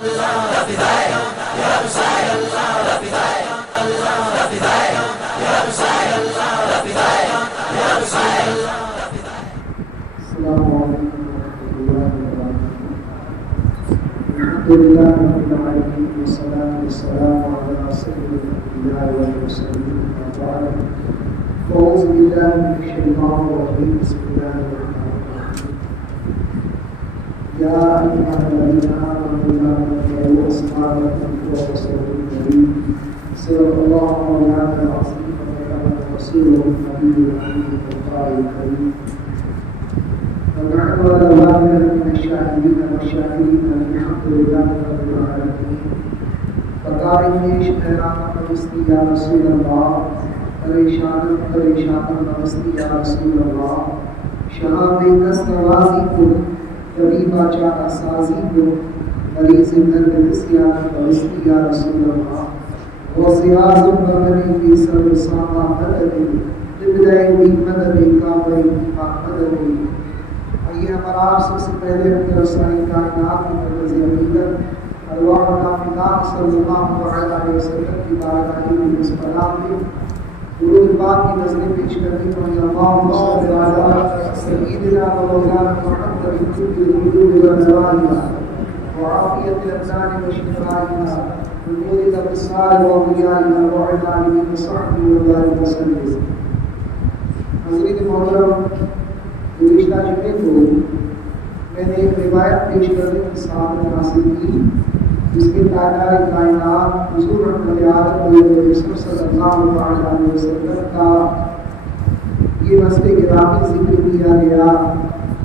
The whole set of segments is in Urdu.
لله رب العالمين والصلاة والسلام على سيد الأنبياء والمرسلين وبعد فأعوذ بالله من الشيطان الرجيم بسم الله الرحمن الرحيم يا أيها الذين آمنوا لا تطيعوا أصحابكم ورسول النبي صدق الله مولانا العظيم وبلغ رسوله النبي الأمين القائل الكريم ونحن على ذلك من الشاهدين والشاكرين الحمد لله رب العالمين فقائم شهران نمستی یا رسول اللہ پریشان نمستی یا رسول اللہ شہاب کس نوازی کو کبھی باچا سازی کو مریض درد نسیان نمستی یا رسول اللہ وسیاز المغنی فی سر ساما مدد لبدائی بھی مدد کامری مدد یہ ہمارا آپ سب سے پہلے اپنے رسائی کائنات کی مرکز عقیدت ارواح نافذات صلی اللہ علیہ وسلم کی بارگاہ میں مسلمان میں درود پاک کی نظریں پیش کرنے کو اللہم صلی علی سیدنا و مولانا محمد طب القلوب والزوائنا وعافیت الابدان و شفائنا نور الابصار و ضیائنا وعلى آلہ وصحبہ وبارک وسلم. حضرت محترم گزشتہ جمعے کو میں نے ایک روایت پیش کرنے کی سعادت حاصل کی جس کے تاجدار کائنات حضور رحمت عالم صلی اللہ علیہ وسلم کا یہ مسئلہ گرامی ذکر کیا گیا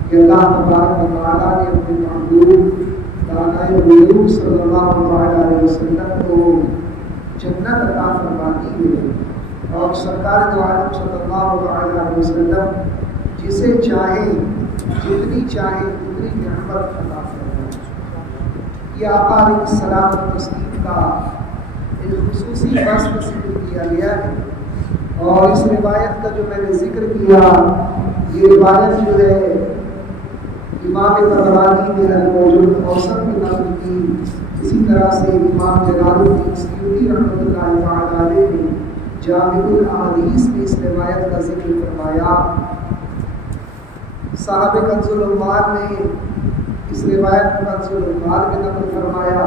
کہ اللہ تبارک و تعالیٰ نے اپنے محبوب دانائے غیوب صلی اللہ علیہ وسلم کو جنت عطا فرماتی ہے اور سرکار دو عالم صلی اللہ علیہ وسلم جسے چاہیں جتنی چاہیں اتنی نعمت عطا فرمائے. یہ آقا علیہ السلام و تسلیم کا ایک خصوصی وصف ذکر کیا گیا ہے اور اس روایت کا جو میں نے ذکر کیا یہ روایت جو ہے امام طبرانی نے الموجود اوسط میں نقل کی. اسی طرح سے امام جلال الدین سیوطی رحمۃ اللہ تعالی علیہ نے جامع الاحادیث میں اس روایت کا ذکر فرمایا. صاحب کنز العمال نے اس روایت کو کنز العمال میں نقل فرمایا.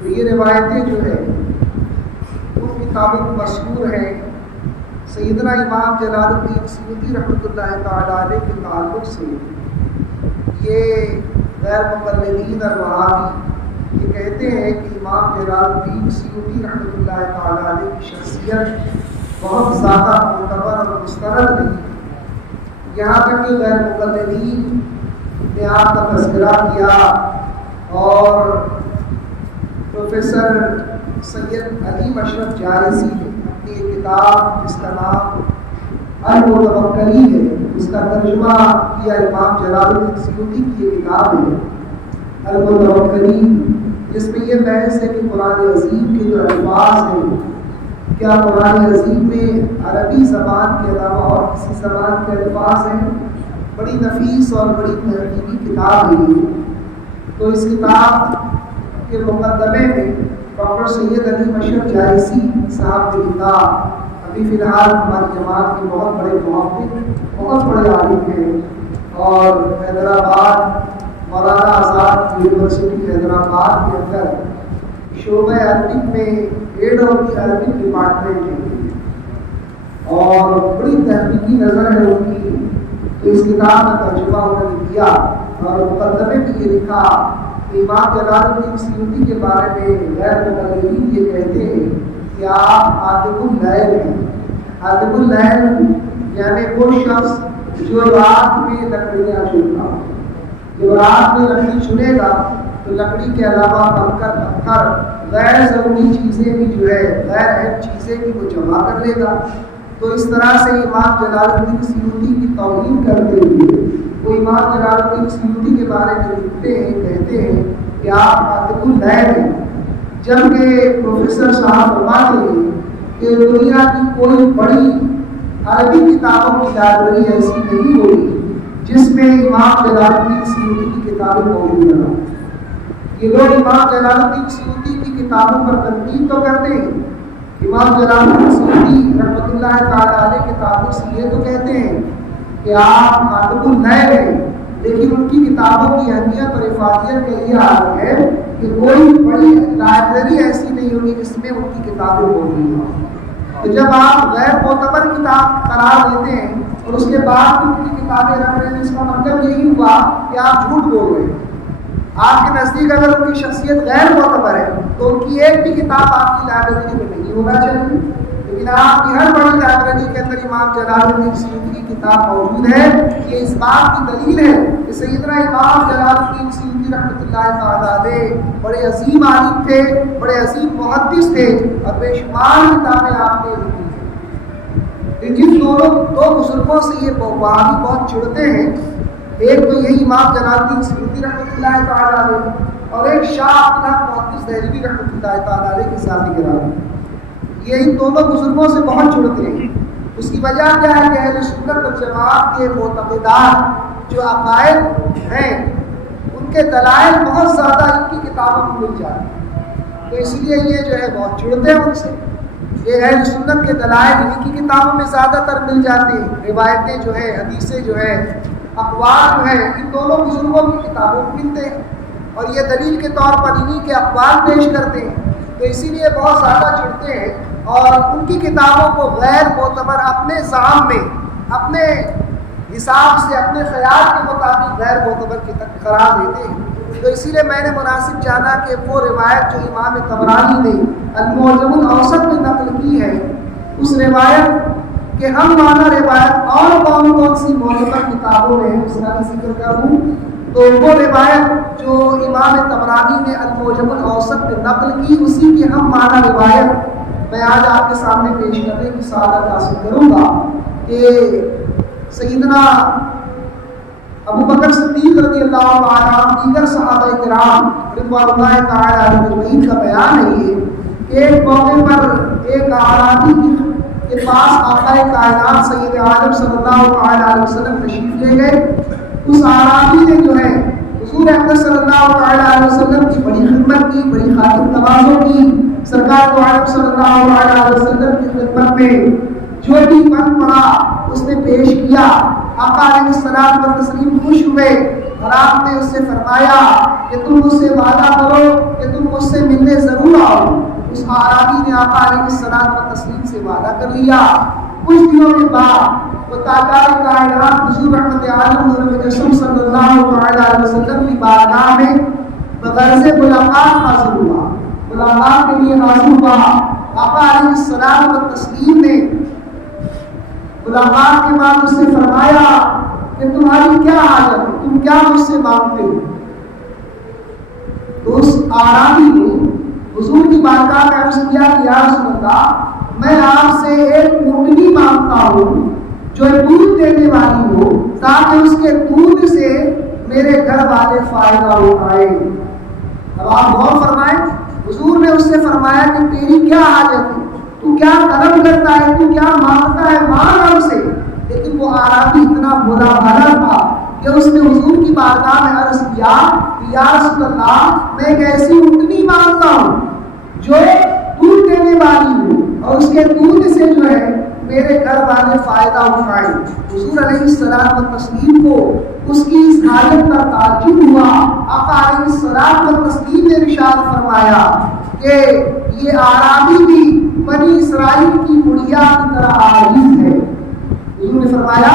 تو یہ روایتیں جو ہے ان کتابوں میں مشہور ہیں. سیدنا امام جلال الدین سیوطی رحمۃ اللہ تعالی علیہ کے تعلق سے یہ غیر مقلدین اور وہابی یہ کہتے ہیں کہ امام جلال الدین سیوطی رحمۃ اللہ تعالی علیہ کی شخصیت بہت زیادہ معتبر اور مستند نہیں. یہاں تک کہ غیر مقلدین نے آپ کا تذکرہ کیا اور پروفیسر سید علیم اشرف جارسی نے اپنی ایک کتاب جس کا نام المتوکلی ہے اس کا ترجمہ کیا امام جلال الدین سیوطی کی یہ کتاب ہے المتوکلی جس میں یہ بحث ہے کہ قرآن عظیم کے جو الفاظ ہیں کیا قرآن عظیم میں عربی زبان کے علاوہ اور کسی زبان کے الفاظ ہیں. بڑی نفیس اور بڑی تحقیقی کتاب ہے. تو اس کتاب کے مقدمے میں ڈاکٹر سید علیم اشرف جارسی صاحب کی کتاب ابھی فی الحال ہماری جماعت کے بہت بڑے محقق بہت بڑے عالم ہیں اور حیدرآباد مولانا آزاد یونیورسٹی حیدرآباد کے اندر شعبہ عربک میں head of the Arabic department ہے اور بڑی تحقیقی نظر ہے ان کی. تو اس کتاب کا ترجمہ انہوں نے کیا اور مقدمے میں یہ لکھا کہ امام جلال الدین سیوطی کے بارے میں غیر مقلدین یہ کہتے ہیں کہ آپ عاطف اللیل ہیں. عاطف اللیل یعنی وہ شخص جو رات میں لکڑیاں چنتا ہو. جب رات میں لکڑی چنے گا تو لکڑی کے علاوہ پتھر غیر ضروری چیزیں بھی جو ہے غیر اہم چیزیں بھی وہ جمع کر لے گا. تو اس طرح سے امام جلال الدین سیوطی کی توہین کرتے ہوئے وہ امام جلال الدین سیوطی کے بارے میں لکھتے ہیں کہتے ہیں کہ آپ عاطف اللیل ہیں. جبکہ پروفیسر صاحب فرماتے ہیں کہ دنیا کی کوئی بڑی عربی کتابوں کی لائبریری ایسی نہیں ہوئی جس میں امام جلال الدین سیوطی کی کتابیں موجود ہیں. یہ لوگ امام جلال الدین سیوطی کی کتابوں پر تنقید تو کرتے ہیں، امام جلال الدین سیوطی رحمۃ اللہ تعالیٰ علیہ کے تعلق سے یہ تو کہتے ہیں کہ آپ خاتم النیر ہیں، لیکن ان کی کتابوں کی اہمیت اور افادیت کا یہ حال ہے کہ کوئی بڑی لائبریری ایسی نہیں ہوگی جس میں ان کی کتابیں موجود ہوں۔ تو جب آپ غیر معتبر کتاب قرار دیتے ہیں اور اس کے بعد ان کی کتابیں رکھ رہے ہیں، اس کا مطلب یہی ہوا کہ آپ جھوٹ بول رہے ہیں۔ آپ کے نزدیک اگر ان کی شخصیت غیر معتبر ہے تو ان کی ایک بھی کتاب آپ کی لائبریری میں نہیں ہونا چاہیے، لیکن آپ کی ہر بڑی لائبریری کے اندر امام جلال الدین سیوطی کی کتاب موجود ہے۔ یہ اس بات کی دلیل ہے کہ سیدنا امام جلال الدین سیوطی رحمۃ اللہ تعالیٰ علیہ بڑے عظیم عالم تھے، بڑے عظیم محدث تھے اور بے شمار کتابیں آپ نے لکھی ہیں۔ جن دو بزرگوں سے یہ وہابی بہت چڑھتے ہیں، ایک تو یہی امام جلال الدین سیوطی رحمۃ اللہ تعالیٰ علیہ اور ایک شاہ عبدالحق محدث دہلوی رحمۃ اللہ تعالیٰ علیہ کی ذاتی گرامی، یہ ان دونوں بزرگوں سے بہت جڑتے ہیں۔ اس کی وجہ کیا ہے کہ اہل سنت والجماعت کے معتقدات جو عقائد ہیں ان کے دلائل بہت زیادہ ان کی کتابوں میں مل جاتے ہیں، تو اس لیے یہ جو ہے بہت جڑتے ہیں ان سے۔ یہ اہل سنت کے دلائل ان کی کتابوں میں زیادہ تر مل جاتے ہیں، روایتیں جو ہے، حدیثیں جو ہے، اقوال جو ہے، ان دونوں بزرگوں کی کتابوں میں ملتے ہیں اور یہ دلیل کے طور پر انہی کے اقوال پیش کرتے ہیں، تو اسی لیے بہت زیادہ چڑھتے ہیں اور ان کی کتابوں کو غیر معتبر اپنے زعم میں، اپنے حساب سے، اپنے خیال کے مطابق غیر معتبر قرار دیتے ہیں۔ تو اسی لیے میں نے مناسب جانا کہ وہ روایت جو امام طبرانی نے المعجم الاوسط میں نقل کی ہے، اس روایت کہ ہم مانا روایت اور کون سی معتبر کتابوں میں اس کا ذکر کروں، تو وہ روایت جو امام طبرانی نے المعجم الاوسط میں نقل کی، اسی کی ہم مانا روایت میں آج آپ کے سامنے پیش کرنے کی سعادت حاصل کروں گا کہ سیدنا ابو بکر صدیق رضی اللہ عنہ، دیگر صحابہ کرام رضوان اللہ تعالی علیہم اجمعین کا بیان ہے یہ کہ ایک موقع پر ایک اعرابی کے پاس آقا کائنات سید عالم صلی اللہ علیہ وسلم تشریف لے گئے۔ اس اعرابی نے جو ہے حضور اکرم صلی اللہ علیہ وسلم کی بڑی خدمت کی، بڑی خاطر تواضع کی، سرکار عالم صلی اللہ علیہ وسلم کی خدمت میں جو بھی من پڑا اس نے پیش کیا۔ آقا علیہ السلام پر تسلیم خوش ہوئے اور آپ نے اس سے فرمایا کہ تم مجھ سے وعدہ کرو کہ تم مجھ سے ملنے ضرور آؤ۔ اس اعرابی نے آقا علیہ السلام پر تسلیم سے وعدہ کر لیا۔ کچھ دنوں کے بعد وہ تاجدار کائنات حضور رحمت عالم نور مجسم صلی اللہ علیہ وسلم کی بارگاہ میں بغرض ملاقات حاضر ہوا، ملاقات کے لیے حاضر ہوا۔ آقا علیہ السلام پر تسلیم نے ملاقات کے بعد اس سے فرمایا کہ تمہاری کیا حاجت ہے، تم کیا مجھ سے مانگتے ہو؟ تو اس اعرابی نے حضور کی بارگاہ میں عرض کیا کہ یا رسول اللہ، میں آپ سے ایک اونٹنی مانگتا ہوں جو دودھ دینے والی ہو، تاکہ اس کے دودھ سے میرے گھر والے فائدہ اٹھائیں۔ اب آپ غور فرمائیں، حضور نے اس سے فرمایا کہ تیری کیا حاجت ہے، تو کیا طلب کرتا ہے، تو کیا مانگتا ہے، مانگ ہم سے۔ لیکن وہ اعرابی اتنا بھولا بھالا تھا کہ اس نے حضور کی بارگاہ میں عرض کیا کہ یا رسول اللہ، میں ایک ایسی اونٹنی مانگتا ہوں جو دودھ دینے والی ہو اور اس کے دودھ سے جو ہے میرے گھر والے فائدہ اٹھائیں۔ حضور علیہ السلام و تسلیم کو اس کی اس حالت کا تعجب ہوا۔ آقا علیہ السلام و تسلیم نے ارشاد فرمایا کہ یہ اعرابی بھی بنی اسرائیل کی بڑیا کی طرح عاجز ہے۔ حضور نے فرمایا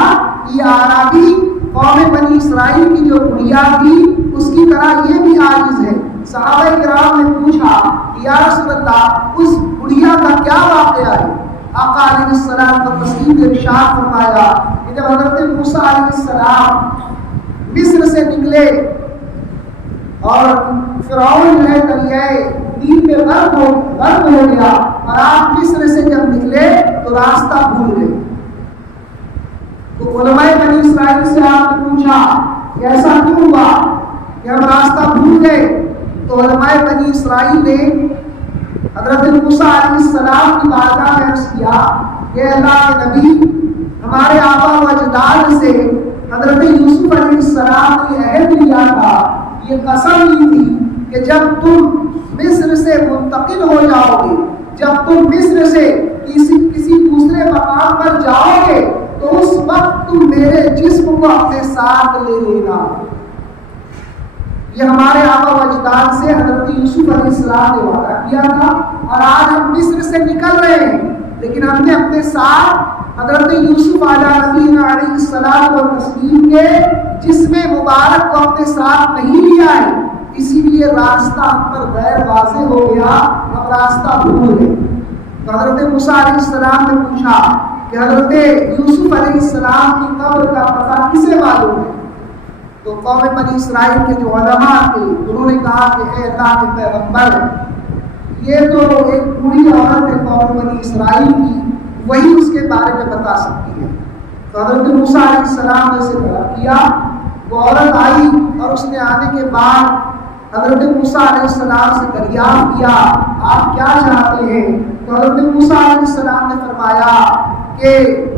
یہ اعرابی قوم بنی اسرائیل کی جو بڑیا تھی اس کی طرح یہ بھی عاجز ہے۔ صحابہ کرام نے پوچھا کہ یا رسول اللہ، اس بڑیا کا کیا واقعہ ہے؟ آقا علیہ السلام کا تسلیم نے ارشاد فرمایا کہ جب حضرت موسیٰ علیہ السلام مصر سے نکلے اور فرعون جو ہے دریائے نیل میں غرق ہو گیا اور آپ مصر سے جب نکلے تو راستہ بھول گئے، تو علماء بنی اسرائیل سے آپ نے پوچھا کہ ایسا کیوں ہوا کہ ہم راستہ بھول گئے؟ تو علماء بنی اسرائیل نے حضرت موسیٰ علیہ السلام کی بارگاہ میں عرض کیا کہ اللہ کے نبی، ہمارے آبا و اجداد سے حضرت یوسف علیہ السلام نے عہد لیا تھا، یہ قسم لی تھی کہ جب تم مصر سے منتقل ہو جاؤ گے، جب تم مصر سے کسی دوسرے مقام پر جاؤ گے تو اس وقت تم میرے جسم کو اپنے ساتھ لے لینا۔ یہ ہمارے آبا و اجداد سے حضرت یوسف علیہ السلام نے وعدہ کیا تھا، اور آج ہم مصر سے نکل رہے ہیں لیکن ہم نے اپنے ساتھ حضرت یوسف علیہ السلام و تسلیم کے جسم مبارک کو اپنے ساتھ نہیں لیا ہے، اسی لیے راستہ ہم پر غیر واضح ہو گیا، ہم راستہ بھول گئے۔ تو حضرت موسیٰ علیہ السلام نے پوچھا کہ حضرت یوسف علیہ السلام کی قبر کا پتہ کسے معلوم ہے؟ تو قوم بنی اسرائیل کے جو علماء تھے انہوں نے کہا کہ اے اللہ کے پیغمبر، یہ تو ایک بوڑھی عورت ہے قوم بنی اسرائیل کی، وہی اس کے بارے میں بتا سکتی ہے۔ تو حضرت موسیٰ علیہ السلام نے اسے طلب کیا، وہ عورت آئی اور اس نے آنے کے بعد حضرت موسیٰ علیہ السلام سے دریافت کیا آپ کیا چاہتے ہیں؟ تو حضرت موسیٰ علیہ السلام نے فرمایا کہ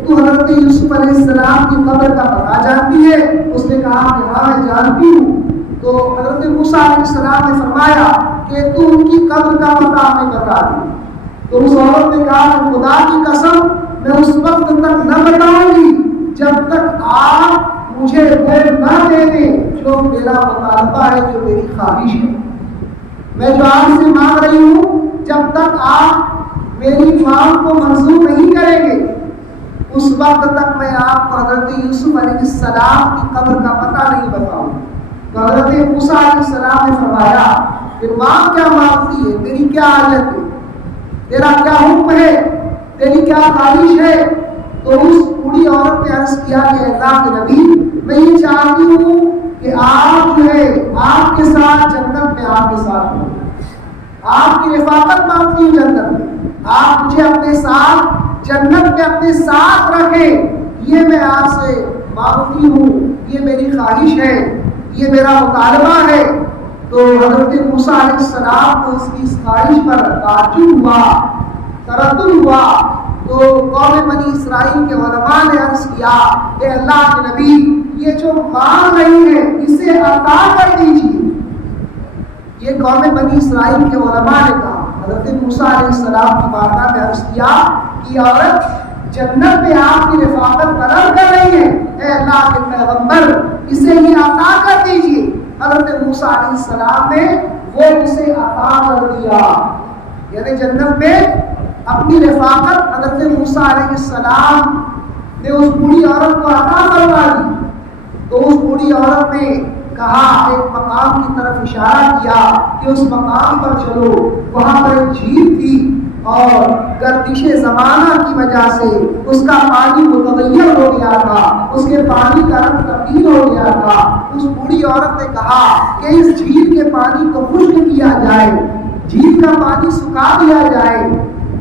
تو حضرت یوسف علیہ السلام کی قبر کا پتہ جانتی ہے؟ اس نے کہا کہ ہاں میں جانتی ہوں۔ تو حضرت موسیٰ علیہ السلام نے فرمایا کہ تو ان کی قبر کا پتہ ہمیں بتا دے۔ تو اس عورت نے کہا کہ خدا کی قسم میں اس وقت تک نہ بتاؤں گی جب تک آپ مجھے وہ نہ دے دیں جو میرا مطالبہ ہے، جو میری خواہش ہے۔ میں جو آپ سے مانگ رہی ہوں جب تک آپ میری مانگ کو منظور نہیں کریں گے اس وقت تک میں آپ کو حضرت یوسف علیہ السلام کی قبر کا پتہ نہیں بتاؤں۔ تو حضرت موسیٰ علیہ السلام نے فرمایا کہ ماں کیا مانگتی ہے، تیری کیا حاجت ہے، تیرا کیا حکم ہے، تیری کیا خواہش ہے؟ تو اس بوڑھی عورت نے عرض کیا کہ اللہ کے نبی، میں یہ چاہتی ہوں کہ آپ جو ہے آپ کے ساتھ جنت میں آپ کے ساتھ ہوں، آپ کی رفاقت مانگتی ہوں جنت میں، آپ مجھے اپنے ساتھ جنت میں اپنے ساتھ رکھیں، یہ میں آپ سے مانگتی ہوں، یہ میری خواہش ہے، یہ میرا مطالبہ ہے۔ تو حضرت موسیٰ علیہ السلام کو اس کی اس خواہش پر تعجب ہوا، تردد ہوا۔ تو قوم بنی اسرائیل کے علماء نے عرض کیا کہ اللہ کے نبی، یہ جو مانگ رہی ہے اسے عطا کر دیجیے۔ یہ قوم بنی اسرائیل کے علماء نے کہا، حضرت موسیٰ علیہ السلام کی بارگاہ میں عرض کیا کہ عورت جنت میں آپ کی رفاقت طلب کر رہی ہے، اے اللہ کے پیغمبر اسے یہ عطا کر دیجیے۔ حضرت موسیٰ علیہ السلام نے وہ اسے عطا کر دیا، یعنی جنت میں اپنی رفاقت حضرت موسیٰ علیہ السلام نے اس بوڑھی عورت کو عطا کروا دی۔ تو اس بوڑھی عورت نے کہا، ایک مقام کی طرف اشارہ کیا کہ اس مقام پر چلو، وہاں پر ایک جھیل تھی اور گردش زمانہ کی وجہ سے اس کا پانی متغیر ہو گیا تھا، اس کے پانی کا رنگ تبدیل ہو گیا تھا۔ اس بوڑھی عورت نے کہا کہ اس جھیل کے پانی کو خشک کیا جائے، جھیل کا پانی سکھا دیا جائے۔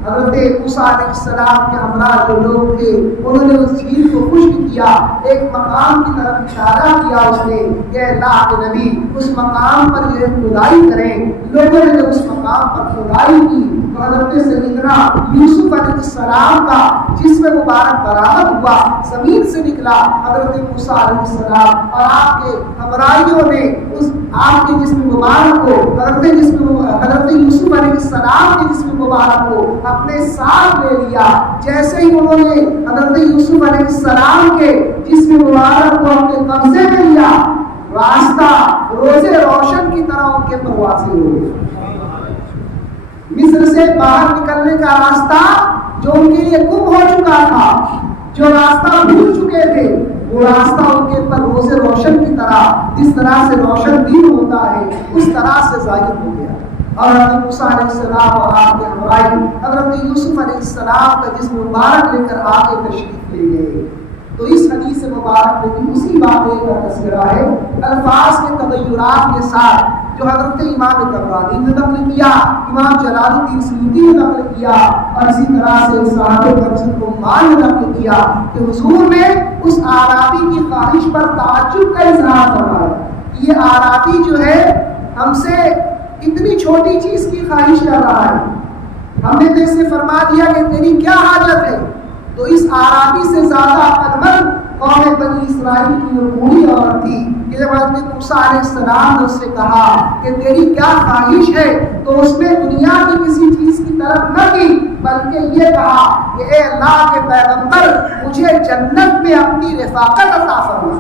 حضرت موسیٰ علیہ السلام کے ہمراہ جو لوگ تھے انہوں نے اس جھیل کو خشک کیا، ایک مقام کی طرف اشارہ کیا اس نے کہ اللہ کے نبی اس مقام پر یہ کھدائی کریں۔ لوگوں نے جب اس مقام پر کھدائی کی تو حضرت سیدنا یوسف علیہ السلام کا جسم مبارک برآمد ہوا، زمین سے نکلا۔ حضرت موسیٰ علیہ السلام اور آپ کے ہمراہیوں نے اس آپ کے جسم مبارک کو حضرت یوسف علیہ السلام کے جسم مبارک کو اپنے ساتھ لے لیا۔ جیسے ہی انہوں نے حضرت یوسف علیہ السلام کے جسم مبارک کو اپنے قبضے میں لیا، راستہ روزے روشن کی طرح ان کے پر واضح ہو گیا۔ مصر سے باہر نکلنے کا راستہ جو ان کے لیے گم ہو چکا تھا، جو راستہ بھول چکے تھے، وہ راستہ ان کے پر روزے روشن کی طرح، جس طرح سے روشن دن ہوتا ہے اس طرح سے ظاہر ہو گیا۔ اور حضرت موسیٰ علیہ السلام اور آپ کے ہمراہی حضرت یوسف علیہ السلام کا جسم مبارک لے کر آگے تشریف لے گئے۔ تو اس حدیث مبارک میں بھی اسی واقعے کا تذکرہ ہے، الفاظ کے تغیرات کے ساتھ، جو حضرت امام طبرانی نے نقل کیا، امام جلال الدین سیوطی نے نقل کیا، اور اسی طرح سے صاحب کنز العمال نے نقل کیا کہ حضور نے اس اعرابی کی خواہش پر تعجب کا اظہار فرمایا۔ یہ اعرابی جو ہے ہم سے اتنی چھوٹی چیز کی خواہش کر رہا ہے، ہم نے تو اسے فرما دیا کہ تیری کیا حاجت ہے، تو اس اعرابی سے زیادہ عقل مند قوم بنی اسرائیل کی وہ بوڑھی عورت تھی کہ جب حضرت موسیٰ علیہ السلام نے اس سے کہا کہ تیری کیا خواہش ہے، تو اس نے دنیا کی کسی چیز کی طرف نہ کی، بلکہ یہ کہا کہ اے اللہ کے پیغمبر مجھے جنت میں اپنی رفاقت عطا فرما۔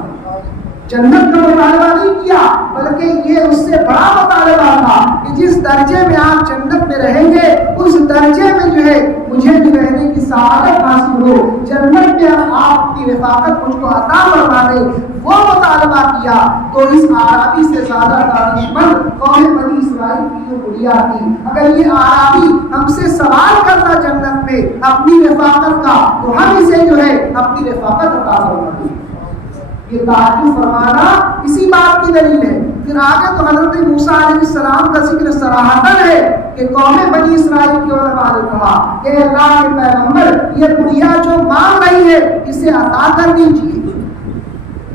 جنت کا مطالبہ نہیں کیا، بلکہ یہ اس سے بڑا مطالبہ تھا کہ جس درجے میں آپ جنت میں رہیں گے اس درجے میں جو ہے مجھے بھی رہنے کی سعادت حاصل ہو، جنت میں آپ کی رفاقت مجھ کو عطا فرما دیں، وہ مطالبہ کیا۔ تو اس عربی سے زیادہ دانشمند قوم بنی اسرائیل کی یہ بڑھیا تھی۔ اگر یہ عربی ہم سے سوال کرتا جنت میں اپنی رفاقت کا، تو ہم اسے جو ہے اپنی رفاقت عطا فرما دیں۔ یہ تعریف فرمانا اسی بات کی دلیل ہے۔ پھر آگے تو حضرت موسیٰ علیہ السلام کا ذکر صراحتاً ہے کہ قوم بنی اسرائیل کے علماء نے کہا کہ اللہ کے پیغمبر یہ بڑھیا جو مانگ رہی ہے اسے عطا کر دیجیے۔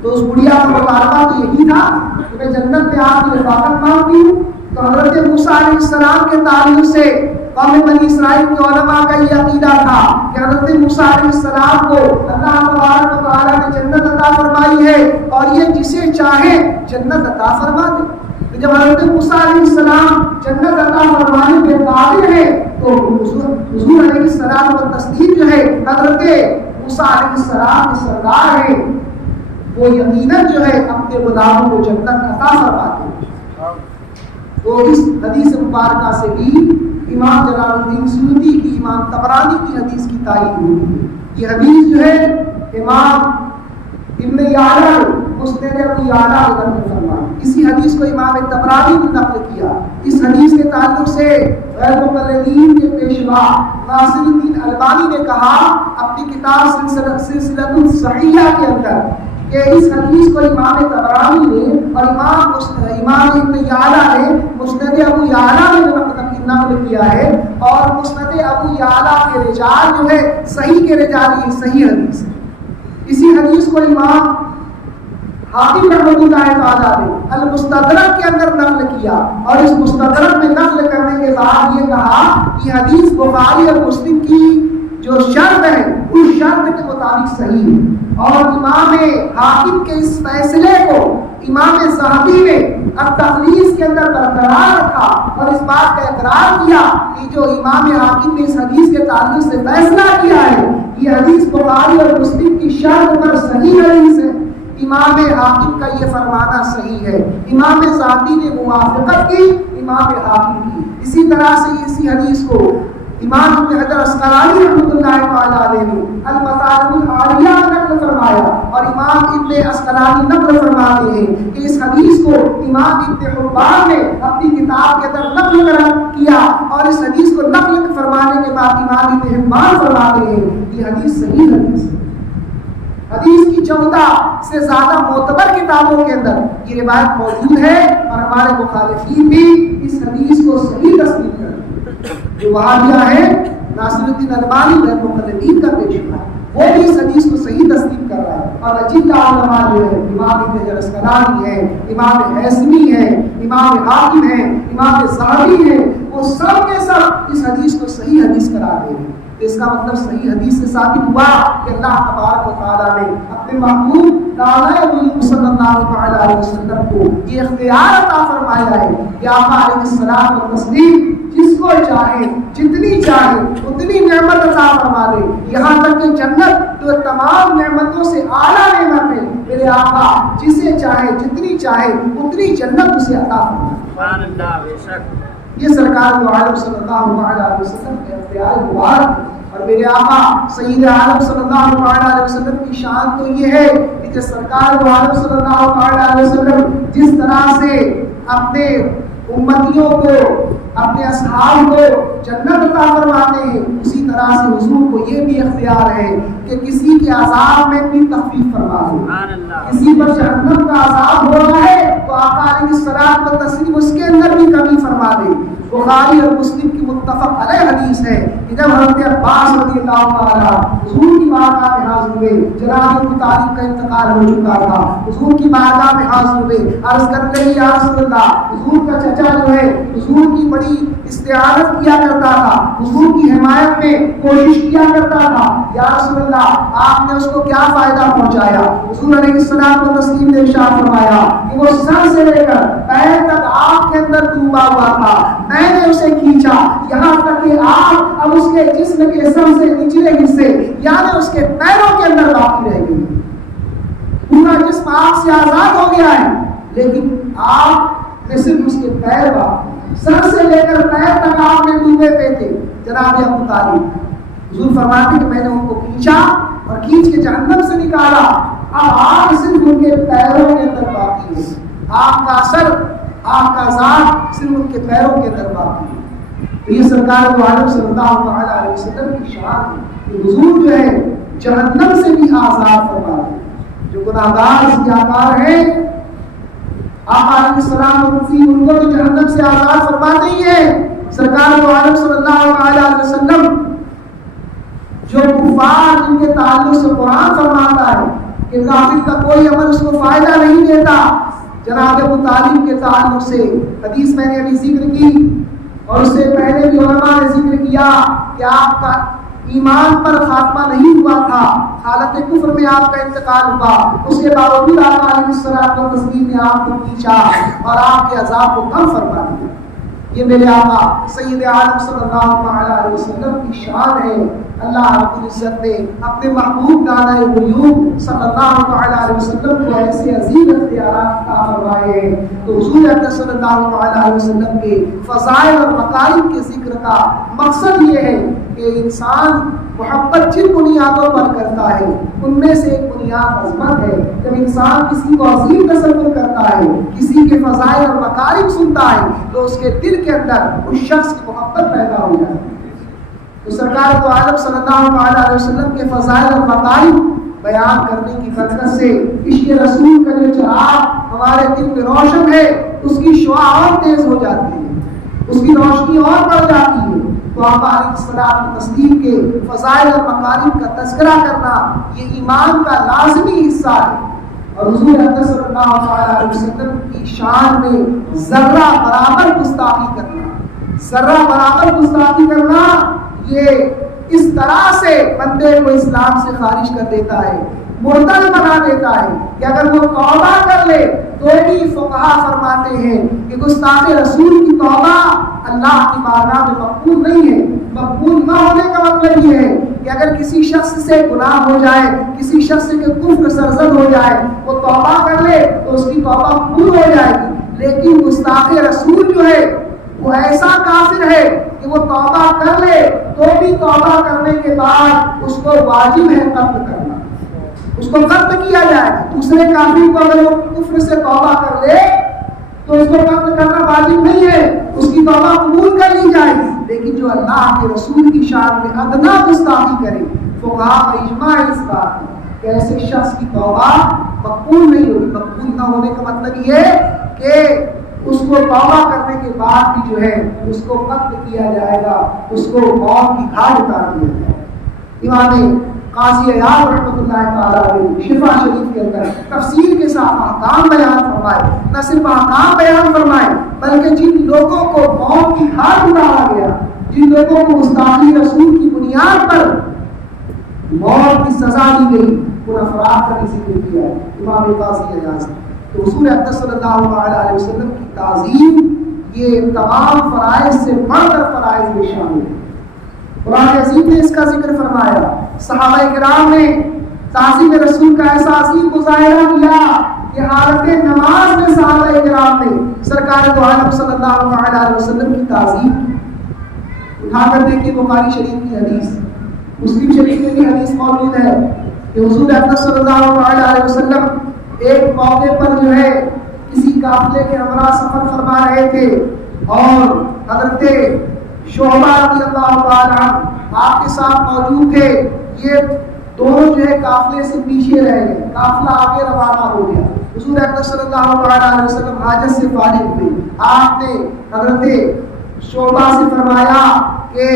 تو اس بڑھیا کا مطالبہ تو یہی تھا کہ میں جنت میں آپ کی رفاقت مانگتی ہوں۔ تو حضرت موسیٰ علیہ السلام کے تعلق سے قوم بنی اسرائیل کے علماء کا یہ عقیدہ تھا کہ حضرت موسیٰ علیہ السلام کو اللہ تبارک و تعالیٰ نے جنت عطا فرمائی ہے اور یہ جسے چاہے جنت عطا فرما دے۔ جب حضرت موسیٰ علیہ السلام جنت عطا فرمانے کے قادر ہے تو حضور علیہ السلام کو تصدیق جو ہے حضرت موسیٰ علیہ السلام کے سردار ہے وہ یقیناً جو ہے اپنے غلاموں کو جنت عطا فرماتے ہیں۔ تو اس حدیث مبارکہ سے بھی امام جلال الدین سیوطی کی، امام طبرانی کی حدیث کی تائید ہوئی ہے۔ یہ حدیث جو ہے امام ابن یعلا مسند ابو یعلا نے نقل فرمائی، اسی حدیث کو امام طبرانی نے نقل کیا۔ اس حدیث کے تعلق سے غیر مقلدین کے پیشوا ناصر الدین البانی نے کہا اپنی کتاب سلسلۃ الصحیحہ کے اندر کہ اس حدیث کو امام طبرانی نے اور امام ابن یعلا نے مسند ابو یعلا میں نقل کیا ہے، اور مسند ابو یعلا کے رجال جو ہے صحیح کے رجال یہ صحیح حدیث ہے۔ اسی حدیث کو امام حاکم رحمۃ اللہ تعالیٰ نے المستدرک کے اندر نقل کیا، اور اس مستدرک میں نقل کرنے کے بعد یہ کہا کہ حدیث بخاری اور مسلم کی جو شرط ہے اس شرط کے مطابق صحیح ہے، اور امام حاکم کے اس فیصلے کو امام ذہبی نے التخلیص کے اندر برقرار رکھا اور اس بات کا اقرار کیا کہ جو امام حاکم نے اس حدیث کے تعلق سے فیصلہ کیا ہے یہ حدیث بخاری اور مسلم کی شرط پر صحیح حدیث ہے۔ امام حاکم کا یہ فرمانا صحیح ہے، امام ذہبی نے موافقت کی امام حاکم کی۔ اسی طرح سے اسی حدیث کو امام ابن حجر اسقلانی رحمۃ اللہ تعالیٰ علیہ نے المطالب العالیہ نقل فرمایا، اور امام ابن اسقلانی نقل فرماتے ہیں کہ اس حدیث کو امام ابن حبان نے اپنی کتاب کے اندر نقل کیا، اور اس حدیث کو نقل فرمانے کے بعد امام ابن حبان فرماتے ہیں یہ حدیث صحیح حدیث ہے۔ حدیث کی 14 سے زیادہ معتبر کتابوں کے اندر یہ روایت موجود ہے، اور ہمارے مخالفین بھی اس حدیث کو صحیح تسلیم کرتے ہیں۔ جو وہابیہ ہے ناصر الدین البانی غیر مقلدین کا پیشوا ہے، وہ بھی اس حدیث کو صحیح تسلیم کر رہا ہے، اور عجیب علماء جو ہے امام ابن حجر اسقلانی ہے، امام حیثمی ہے، امام حاکم ہے، امام ذہبی ہے، وہ سب کے سب اس حدیث کو صحیح حدیث قرار دے رہے ہیں۔ اس کا مطلب صحیح حدیث سے ثابت ہوا کہ اللہ تبارک و تعالیٰ نے اپنے محبوب صلی اللہ علیہ وسلم کو یہ اختیار عطا فرمایا ہے کہ آقا علیہ السلام و تسلیم جس کو چاہے جتنی چاہے اتنی نعمت عطا فرما دے، یہاں تک کہ جنت تو تمام نعمتوں سے اعلیٰ نعمت ہے، میرے آقا جسے چاہے جتنی چاہے اتنی جنت اسے عطا فرما۔ یہ سرکار دو عالم صلی اللہ علیہ وسلم کے اختیار مبارک، اور میرے آقا سید عالم صلی اللہ علیہ وسلم کی شان تو یہ ہے کہ سرکار دو عالم صلی اللہ علیہ وسلم جس طرح سے اپنے امتیوں کو اپنے اصحاب کو جنت عطا فرماتے ہیں، اسی طرح سے حضور کو یہ بھی اختیار ہے کہ کسی کے عذاب میں بھی تخفیف فرما دے۔ کسی پر جہنم کا عذاب ہو رہا ہے تو آقا علیہ السلام و تسلیم اس کے اندر بھی کمی فرما دے۔ بخاری اور مسلم کی متفق علیہ حدیث ہے کہ جب حضرت عباس رضی اللہ تعالیٰ حضور کی بارگاہ میں حاضر ہوئے، جناب ابو طالب کا انتقال ہو چکا تھا، حضور کی بارگاہ میں حاضر ہوئے، عرض کرنے لگے یا رسول اللہ، حضور کا چچا جو ہے حضور کی بڑی استعانت کیا کرتا تھا، حضور کی حمایت میں کوشش کیا کرتا تھا، یا رسول اللہ آپ نے اس کو کیا فائدہ پہنچایا؟ حضور علیہ السلام و تسلیم نے ارشاد فرمایا کہ وہ سر سے لے کر پیر تک آگ کے اندر ڈوبا ہوا تھا، میں نے اسے کھینچا یہاں تک کہ آگ اب اس کے جسم کے سب سے نچلے حصے یعنی اس کے پیروں کے اندر باقی رہ گئی، پورا جسم آگ سے آزاد ہو گیا ہے لیکن آگ میں صرف اس کے پیر باقی، سر سے لے کر پیر تک آگ میں ڈوبے ہوئے تھے جناب ابو طالب۔ حضور فرماتے کہ میں نے ان کو کھینچا اور کھینچ کے جہنم سے نکالا، اب آگ صرف ان کے پیروں کے اندر باقی ہے، آگ کا اثر آگ کا ذات صرف ان کے پیروں کے اندر باقی ہے۔ تو یہ سرکار دو عالم صلی اللہ علیہ وسلم کی شان ہے کہ حضور جو ہے جہنم سے بھی آزاد فرماتے ہیں، جو گناہگار سیاہکار ہیں آپ علیہ السلام ان کو تو جہنم سے آزاد فرماتے ہی ہیں۔ سرکار دو عالم صلی اللہ علیہ وسلم جو کفار جن کے تعلق سے قرآن فرماتا ہے کہ کافر کا کوئی عمل اس کو فائدہ نہیں دیتا، جناب ابو طالب کے تعلق سے حدیث میں نے ابھی ذکر کی اور اس سے پہلے بھی علماء نے ذکر کیا کہ آپ کا ایمان پر خاتمہ نہیں ہوا تھا، حالت کفر میں آپ کا انتقال ہوا، اس کے باوجود آپ علیہ الصلوۃ والتسلیم نے آپ کو کھینچا اور آپ کے عذاب کو کم فرما دیا۔ یہ میرے آقا سید عالم صلی اللہ علیہ وسلم کی شان ہے۔ اللہ رب العزت نے اپنے محبوب دانا غیوب صلی اللہ علیہ وسلم کو ایسے عظیم اختیارات عطا فرمائے ہیں۔ تو حضور اکرم صلی اللہ علیہ وسلم کے فضائل اور مکارم کے ذکر کا مقصد یہ ہے کہ انسان محبت جن بنیادوں پر کرتا ہے ان میں سے ایک بنیاد عظمت ہے۔ جب انسان کسی کو عظیم تصور کرتا ہے، کسی کے فضائل اور مکارم سنتا ہے تو اس کے دل کے اندر اس شخص کی محبت پیدا ہو جاتی ہے۔ تو سرکار دو عالم صلی اللہ علیہ وسلم کے فضائل اور مکارم بیان کرنے کی برکت سے عشق رسول کا جو چراغ ہمارے دل میں روشن ہے اس کی شعاع اور تیز ہو جاتی ہے، اس کی روشنی اور بڑھ جاتی ہے۔ تو آپ علیہ الصلوۃ والتسلیم کے فضائل اور مکارم کا تذکرہ کرنا یہ ایمان کا لازمی حصہ ہے، اور حضور اکرم صلی اللہ علیہ وسلم کی شان میں ذرہ برابر گستاخی کرنا، ذرہ برابر گستاخی کرنا یہ اس طرح سے بندے کو اسلام سے خارج کر دیتا ہے، مرتد بنا دیتا ہے کہ اگر وہ توبہ کر لے تو بھی فقہا فرماتے ہیں کہ گستاخ رسول کی توبہ اللہ کی بارگاہ میں مقبول نہیں ہے۔ مقبول نہ ہونے کا مطلب یہ ہے کہ اگر کسی شخص سے گناہ ہو جائے، کسی شخص کے کفر سرزد ہو جائے، وہ توبہ کر لے تو اس کی توبہ قبول ہو جائے گی، لیکن گستاخ رسول جو ہے وہ ایسا کافر ہے کہ وہ توبہ کر لے تو بھی توبہ کرنے کے بعد اس کو واجب ہے قتل کرنا، اس کو قتل کیا جائے گا۔ دوسرے کافر کو اگر وہ کفر سے توبہ کر لے تو اس کو قتل کرنا واجب نہیں ہے، اس کی توبہ قبول کر لی جائے گی، لیکن جو اللہ کے رسول کی شان میں ادنا گستاخی کرے، فقہا کا اجماع ہے اس بات میں کہ ایسے شخص کی توبہ مقبول نہیں ہوگی۔ مقبول نہ ہونے کا مطلب یہ کہ اس کو توبہ کرنے کے بعد بھی جو ہے اس کو قتل کیا جائے گا، اس کو موت کی گھاٹ اتار دیا جائے گا۔ امام قاضی عیاض رحمۃ اللہ تعالیٰ علیہ شفا شریف کے اندر تفسیر کے ساتھ احکام بیان فرمائے، نہ صرف احکام بیان فرمائے بلکہ جن لوگوں کو موت کی گھاٹ اتارا گیا، جن لوگوں کو گستاخی رسول کی بنیاد پر موت کی سزا دی گئی، ان افراد کا ذکر کیا ہے امام قاضی عیاض نے۔ تو حضور اکرم صلی اللہ علیہ وسلم کی تعظیم یہ تمام فرائض سے بڑھ کر فرائض میں شامل ہے۔ قرآن عظیم نے اس کا ذکر فرمایا، صحابہ کرام نے تعظیم رسول کا ایسا عظیم مظاہرہ کیا کہ حالت نماز میں صحابہ کرام نے سرکار دو عالم صلی اللہ علیہ وسلم کی تعظیم کی۔ اٹھا کر دیکھیے بخاری شریف کی حدیث، مسلم شریف میں بھی حدیث موجود ہے کہ حضور اکرم صلی اللہ علیہ وسلم ایک موقع پر جو ہے کسی قافلے کے ہمراہ سفر فرما رہے تھے اور حضرت شعبہ رضی اللہ تعالیٰ آپ کے ساتھ موجود تھے۔ یہ دونوں جو ہے قافلے سے پیچھے رہ گئے، قافلہ آگے روانہ ہو گیا۔ حضور اکرم صلی اللہ علیہ وسلم حاجت سے فارغ ہوئے، آپ نے حضرت شعبہ سے فرمایا کہ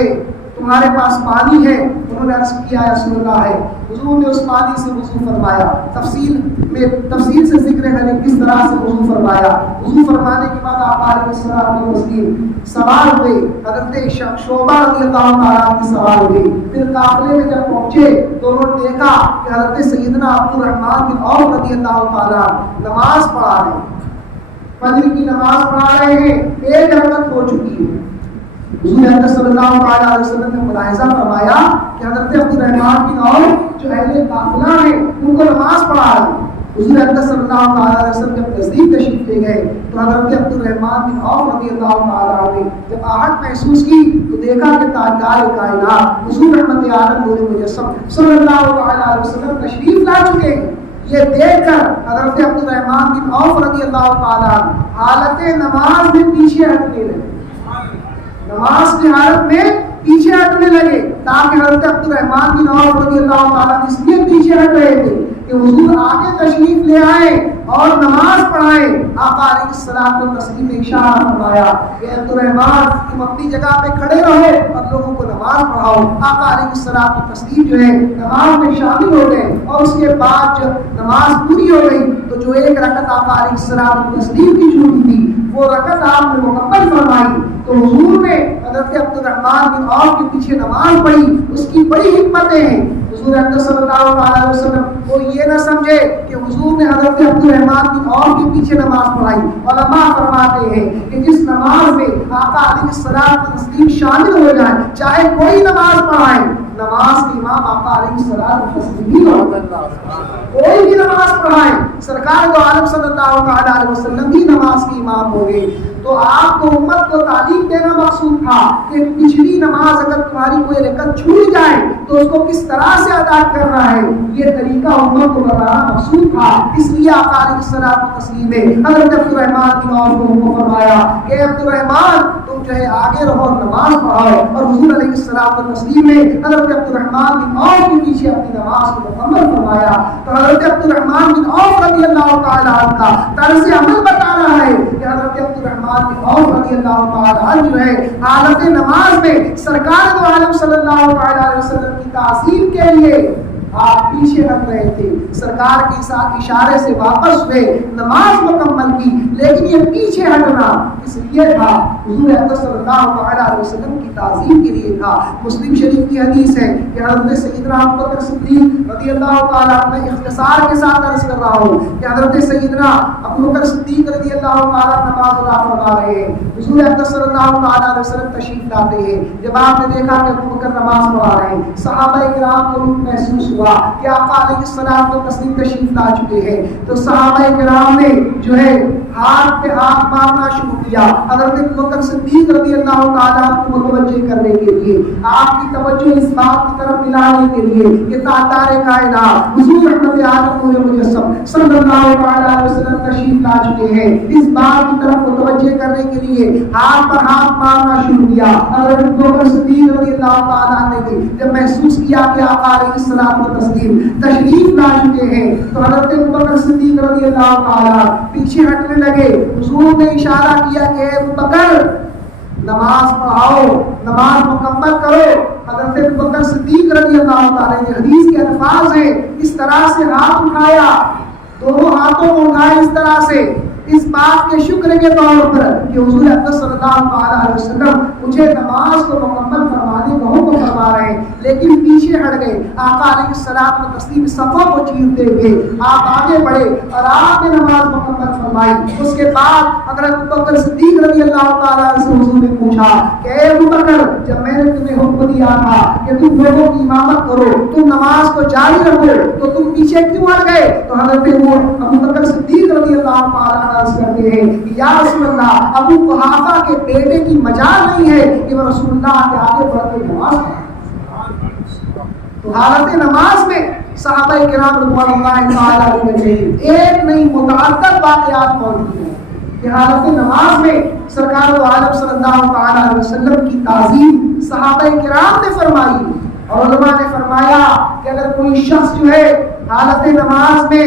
تمہارے پاس پانی ہے؟ انہوں نے عرض کیا یا رسول اللہ ہے۔ حضور نے اس پانی سے وضو فرمایا۔ تفصیل سے ذکر ہے کس طرح سے وضو فرمایا۔ وضو فرمانے کے بعد آپ علیہ الصلوۃ والتسلیم سوار ہوئے، حضرت شعبہ رضی اللہ تعالیٰ عنہ سوار ہوئے۔ پھر قافلے میں جب پہنچے تو انہوں نے دیکھا کہ حضرت سیدنا عبد الرحمن بن عوف رضی اللہ تعالیٰ نماز پڑھا رہے ہیں، فجر کی نماز پڑھا رہے ہیں، ایک رکعت ہو چکی ہے۔ حضور اکرم صلی اللہ علیہ وسلم نے ملاحظہ فرمایا کہ حضرت عبد الرحمن بن عوف جو اہل قافلہ ہیں ان کو نماز پڑھا رہے ہیں۔ حضور اکرم صلی اللہ علیہ وسلم جب نزدیک تشریف لے گئے تو حضرت عبد الرحمن بن عوف رضی اللہ تعالیٰ عنہ نے جب آہٹ محسوس کی تو دیکھا کہ تاجدار کائنات حضور رحمت عالم نور مجسم صلی اللہ علیہ وسلم تشریف لا چکے ہیں۔ یہ دیکھ کر حضرت عبد الرحمن بن عوف رضی اللہ تعالیٰ عنہ حالت نماز میں پیچھے ہٹنے لگے، نماز کی حالت میں پیچھے ہٹنے لگے، تاکہ حضرت عبد الرحمن بن عوف رضی اللہ تعالیٰ عنہ اس لیے پیچھے ہٹ رہے تھے کہ حضور آگے تشریف لے آئے اور نماز پڑھائے۔ آقا علیہ الصلوۃ والتسلیم نے اشارہ فرمایا کہ عبد الرحمن تم اپنی جگہ پہ کھڑے رہو اور لوگوں کو نماز پڑھاؤ۔ آقا علیہ الصلوۃ والتسلیم جو ہے نماز میں شامل ہو گئے اور اس کے بعد جب نماز پوری ہو گئی تو جو ایک رکعت آقا علیہ الصلوۃ والتسلیم کی چھوٹی تھی وہ رکعت آپ نے مکمل فرمائی۔ تو حضور نے حضرت عبد الرحمن بن عوف کے پیچھے نماز پڑھی، اس کی بڑی حکمتیں ہیں۔ حضور اکرم صلی اللہ علیہ وسلم وہ یہ نہ سمجھے کہ حضور نے حضرت عبد الرحمن بن عوف کے پیچھے نماز پڑھائی۔ علماء فرماتے ہیں کہ جس نماز میں آقا علیہ الصلوۃ والتسلیم شامل ہو جائیں، چاہے کوئی نماز پڑھائیں، نماز کے امام آقا علیہ الصلوۃ والتسلیم ہی ہوگا۔ کوئی بھی نماز پڑھائیں، سرکار دو عالم صلی اللہ علیہ وسلم بھی نماز کے امام ہو گئے۔ تو آپ کو امت کو تعلیم دینا مقصود تھا کہ پچھلی نماز اگر تمہاری کوئی رکعت چھوٹ جائے تو اس کو کس طرح سے ادا کرنا ہے، یہ طریقہ امت کو بتانا مقصود تھا۔ اس لیے آقا علیہ الصلوۃ والتسلیم نے حضرت عبد الرحمن بن عوف کو فرمایا کہ عبد الرحمن تم جو ہے آگے رہو اور نماز پڑھاؤ، اور حضور علیہ الصلوۃ والتسلیم نے حضرت عبد الرحمن بن عوف کے پیچھے اپنی نماز کو مکمل فرمایا۔ تو حضرت عبد الرحمن بن عوف رضی اللہ تعالیٰ عنہ کا طرز عمل بتا رہا ہے کہ حضرت عبد الرحمن بن عوف رضی اللہ تعالیٰ عنہ جو ہے حالت نماز میں سرکار دو عالم صلی اللہ علیہ وسلم کی تعظیم کے لیے آپ پیچھے ہٹ رہے تھے، سرکار کے ساتھ اشارے سے واپس ہوئے، نماز مکمل کی، لیکن یہ پیچھے ہٹنا اس لیے تھا حضور اکرم صلی اللہ علیہ وسلم کی تعظیم کے لیے تھا۔ مسلم شریف کی حدیث ہے کہ حضرت سیدنا ابوبکر صدیق رضی اللہ تعالیٰ عنہ، اختصار کے ساتھ عرض کر رہا ہوں کہ حضرت سیدنا ابوبکر صدیق رضی اللہ تعالیٰ نماز ادا فرما رہے ہیں، حضور اکرم صلی اللہ علیہ وسلم تشریف لاتے ہیں۔ جب آپ نے دیکھا کہ ابوبکر نماز پڑھا رہے ہیں، صحابہ کرام کو محسوس ہوا کہ آقا علیہ الصلوۃ والتسلیم تشریف لا چکے ہیں، تو صحابہ کرام نے جو ہے ہاتھ پہ ہاتھ مارنا شروع کیا حضرت ابوبکر صدیق رضی اللہ تعالیٰ کو متوجہ کرنے کے لیے، آپ کی توجہ اس بات کی طرف دلانے کے لیے کہ تاجدار کائنات حضور رحمت عالم نور مجسم صلی اللہ علیہ وسلم تشریف لا چکے ہیں، اس بات کی طرف متوجہ کرنے کے لیے ہاتھ پر ہاتھ مارنا شروع کیا۔ حضرت ابوبکر صدیق رضی اللہ تعالیٰ نے جب محسوس کیا کہ آقا علیہ الصلوۃ والتسلیم تشریف لا چکے ہیں تو حضرت ابوبکر صدیق رضی اللہ تعالیٰ پیچھے ہٹنے لگے۔ حضور نے اشارہ کیا کہ ابوبکر نماز پڑھاؤ، نماز مکمل کرو۔ حضرت ابوبکر صدیق رضی اللہ تعالیٰ نے حدیث کے الفاظ ہیں اس طرح سے ہاتھ اٹھایا، دونوں ہاتھوں کو اٹھائے اس طرح سے، اس بات کے شکر کے طور پر کہ حضور اکرم صلی اللہ علیہ وسلم مجھے نماز کو مکمل فرمانے کا حکم فرما رہے ہیں، لیکن پیچھے ہٹ گئے۔ آقا علیہ الصلوۃ والتسلیم صفوں کو چیرتے ہوئے آپ آگے بڑھے اور آپ نے نماز مکمل فرمائی۔ اس کے بعد حضرت ابوبکر صدیق رضی اللہ تعالیٰ عنہ سے حضور نے پوچھا کہ اے ابوبکر، جب میں نے تمہیں حکم دیا تھا کہ تم لوگوں کی امامت کرو، تم نماز کو جاری رکھو، تو تم پیچھے کیوں ہٹ گئے؟ تو حضرت ابوبکر صدیق رضی اللہ تعالیٰ عنہ کرتے ہیں یا رسول اللہ، ابو قحافہ کے بیٹے کی مجال نہیں ہے کہ وہ رسول اللہ کے آگے بڑھ کے نماز پڑھے۔ تو حالت نماز میں صحابہ کرام رضوان اللہ تعالیٰ علیہم ایک نہیں متعدد واقعات موجود ہیں کہ حالت نماز میں سرکار دو عالم صلی اللہ تعالیٰ علیہ وسلم کی تعظیم صحابہ کرام نے فرمائی، اور علماء نے فرمایا کہ اگر کوئی شخص جو ہے حالت نماز میں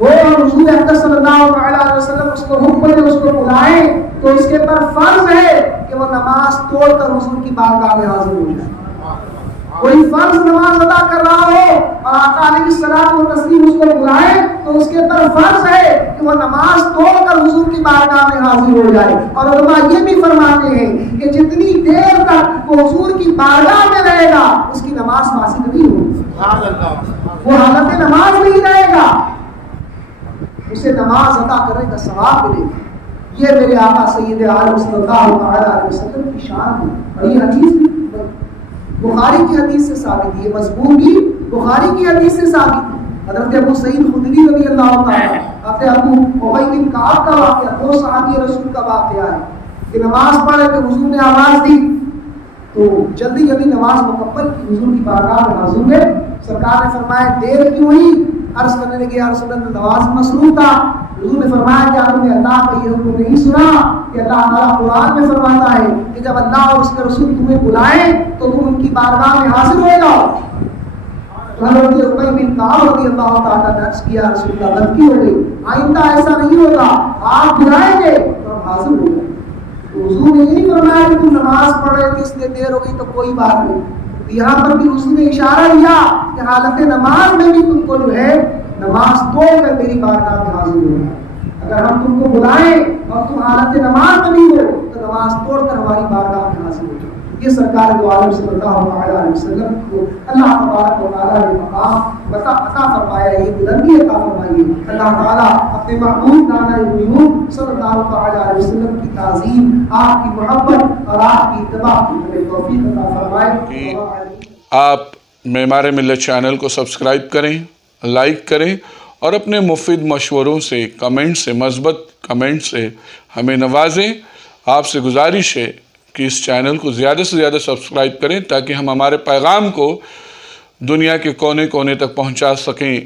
وہ حضور اکرم صلی اللہ علیہ وسلم اس کو حکم دے، اس کو بلائیں، تو اس کے پر فرض ہے کہ وہ نماز توڑ کر حضور کی بارگاہ میں حاضر ہو جائے. کوئی فرض نماز ادا کر رہا ہو اور آقا علیہ السلام و تسلیم اس کو بلائے تو اس کے اوپر فرض ہے کہ وہ نماز توڑ کر حضور کی بارگاہ میں حاضر ہو جائے. اور علماء یہ بھی فرماتے ہیں کہ جتنی دیر تک وہ حضور کی بارگاہ میں رہے گا اس کی نماز فاسد نہیں ہوگی, وہ حالت نماز نہیں رہے گا, اسے نماز ادا کرنے کا ثواب ملے گا. یہ میرے آقا سید عالم صلی اللہ علیہ وسلم کی شان ہے. اور یہ حدیث بھی بخاری کی حدیث سے ثابت ہے, یہ مضمون بھی بخاری کی حدیث سے ثابت ہے. حضرت ابو سعید خدری رضی اللہ تعالیٰ, حضرت ابو ابی بن کعب کا واقعہ, دو صحابی رسول کا واقعہ ہے کہ نماز پڑھے کہ حضور نے آواز دی تو جلدی جلدی نماز مکمل کی, حضور کی بارگاہ میں حاضر ہوئے. سرکار نے فرمایا دیر کیوں ہوئی؟ عرض کرنے لگے یا رسول اللہ نماز مصروف تھا. حضور نے فرمایا کہ آپ نے اللہ کا یہ حکم نہیں سنا کہ اللہ تعالیٰ قرآن میں فرماتا ہے کہ جب اللہ اور اس کے رسول تمہیں بلائیں تو تم ان کی بارگاہ میں حاضر ہو جاؤ. تو حضرت ابی بن کعب رضی اللہ تعالیٰ نے عرض کیا رسول اللہ غلطی ہو گئی, آئندہ ایسا نہیں ہوگا, آپ بلائیں گے تو ہم حاضر ہو گئے. تو حضور نے یہ نہیں فرمایا کہ تم نماز پڑھ رہے تھے اس لیے دیر ہو گئی تو کوئی بات نہیں. یہاں پر بھی حضور نے اشارہ دیا کہ حالت نماز میں بھی تم کو جو ہے نماز توڑ کر میری بارگاہ میں حاضر ہو. اگر ہم تم کو بلائیں اور تم حالت نماز میں نہیں ہو تو نماز توڑ کر ہماری بارگاہ میں حاضر ہو جاؤ. یہ سرکار دو عالم صلی اللہ علیہ وسلم کو اللہ تبارک و تعالیٰ نے مقام عطا فرمایا, یہ بلندی عطا فرمائی. اللہ تعالیٰ اپنے محبوب نانا غیوب صلی اللہ علیہ وسلم کی تعظیم, آپ کی محبت اور آپ کی اتباع کی ہمیں توفیق عطا فرمائے. آپ معمار ملت چینل کو سبسکرائب کریں, لائک کریں اور اپنے مفید مشوروں سے, کمنٹ سے, مثبت کمنٹ سے ہمیں نوازیں. آپ سے گزارش ہے کہ اس چینل کو زیادہ سے زیادہ سبسکرائب کریں تاکہ ہم ہمارے پیغام کو دنیا کے کونے کونے تک پہنچا سکیں.